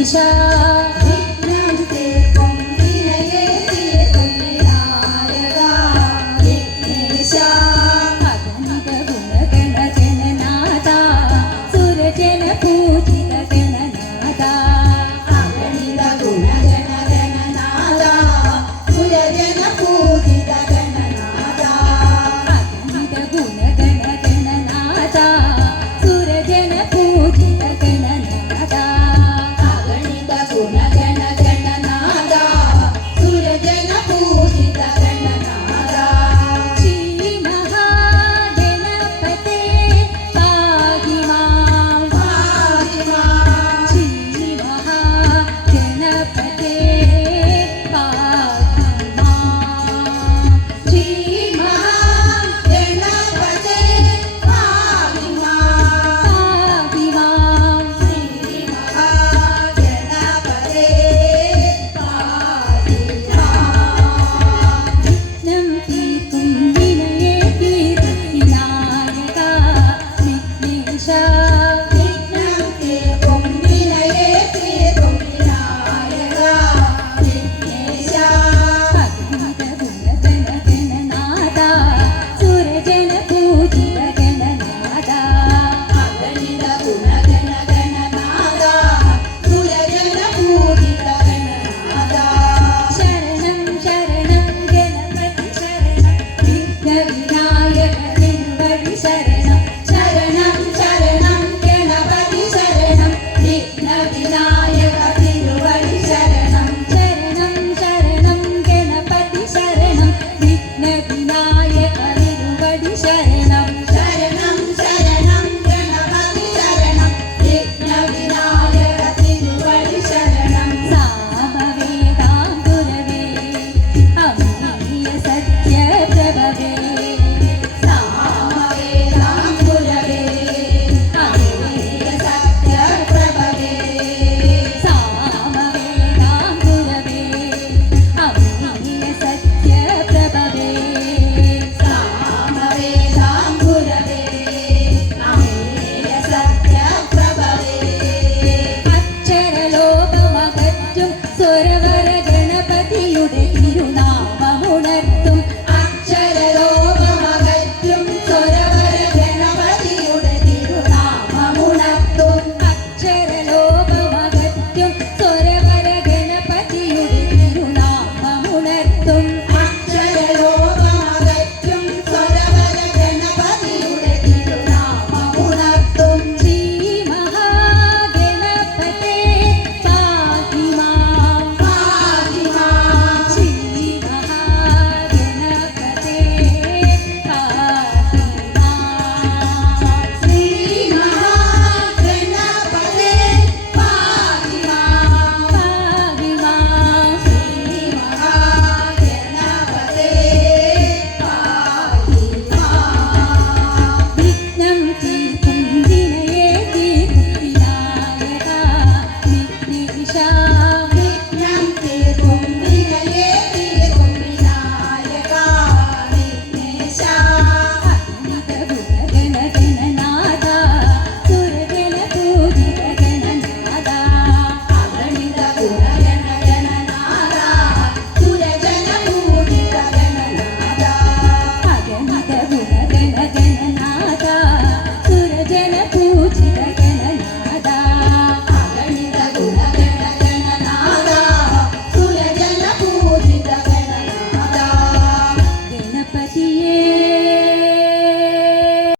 reach.